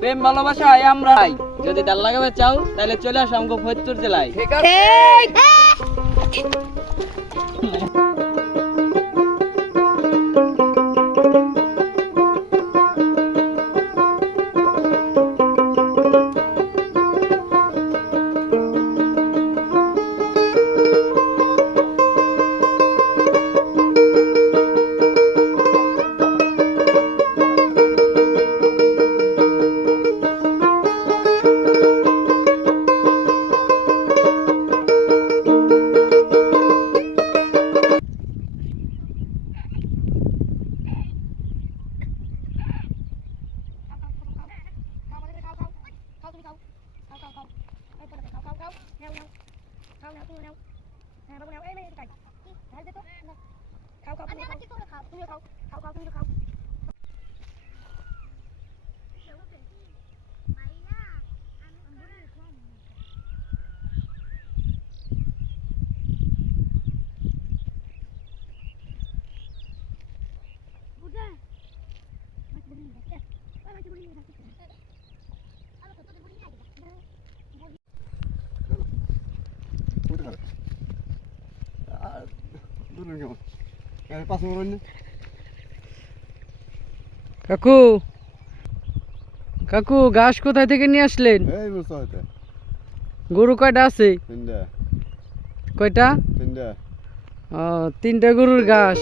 প্রেম ভালোবাসা হয় আমরা যদি ডাল লাগাবে চাও তাহলে চলে আসো আমাকে ফরিদপুর জেলায়। ঠিক আছে। काढ घाल देतो खाऊ खाऊ तुम्ही खाऊ खाऊ खाऊ तुम्ही खाऊ खाऊ खाऊ तुम्ही खाऊ কাকু কাকু ঘাস কোথায় থেকে নিয়ে আসলেন? গরু কয়টা আছে? তিনটা। কয়টা? তিনটা। ও তিনটা গরুর ঘাস।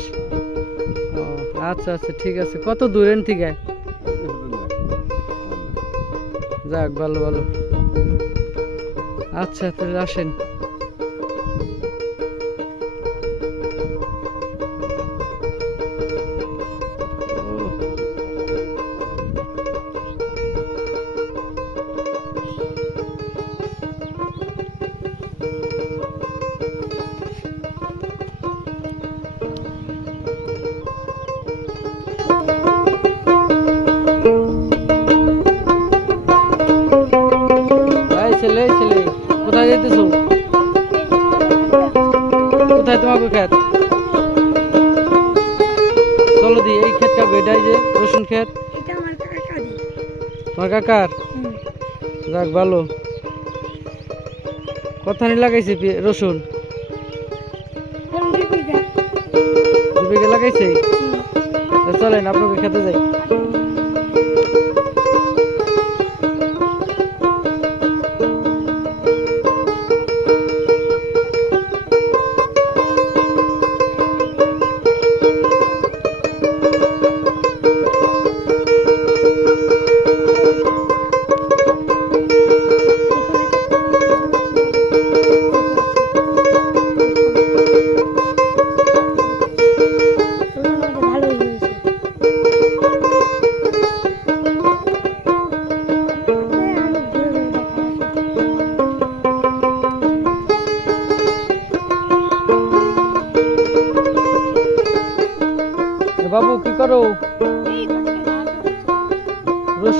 আচ্ছা আচ্ছা ঠিক আছে। কত দূরেন থেকে? যাক ভালো ভালো। আচ্ছা তাহলে আসেন। চলো দি এই ক্ষেত কাকু এটাই যে রসুন ক্ষেত? তোমার কাকার? যাক ভালো। কথানি লাগাইছে রসুন? লাগাইছে? চলেন আপনাকে খেতে যাই।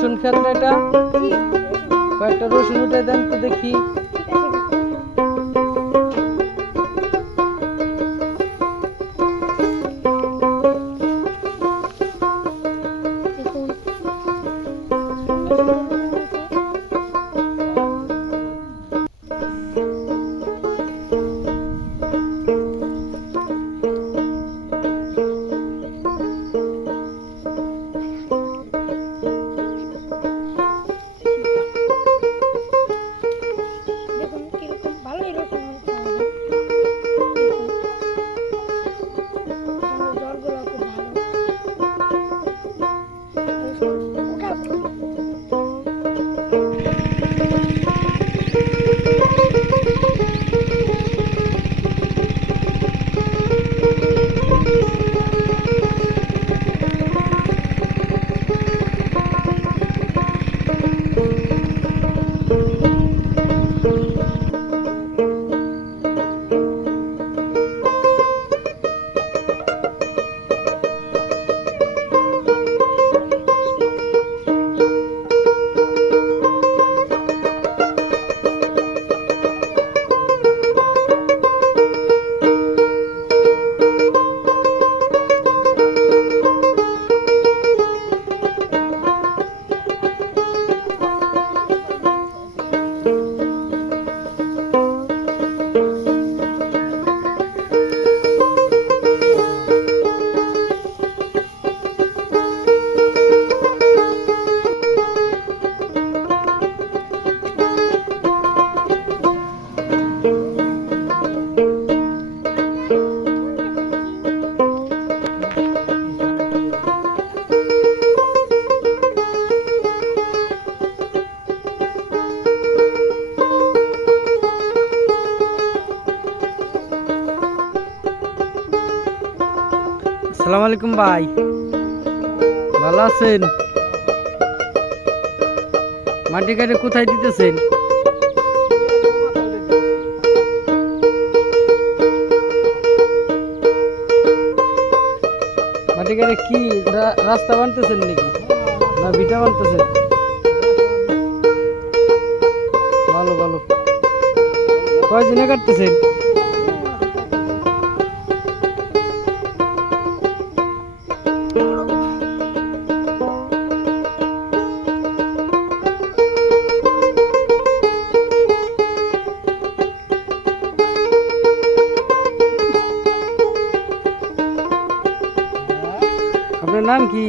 রসুন ক্ষেত্রে এটা। কয়েকটা রসুন উঠে দেন তো দেখি। আলাইকুম ভাই। ভালো আছেন? মাটি কাটে কোথায় দিতেছেন? মাটি কাটে কি রাস্তা বানতেছেন নাকি? না ভিটা বানতেছেন? ভালো ভালো। কয়জনে কাটতেছেন? নাম কি?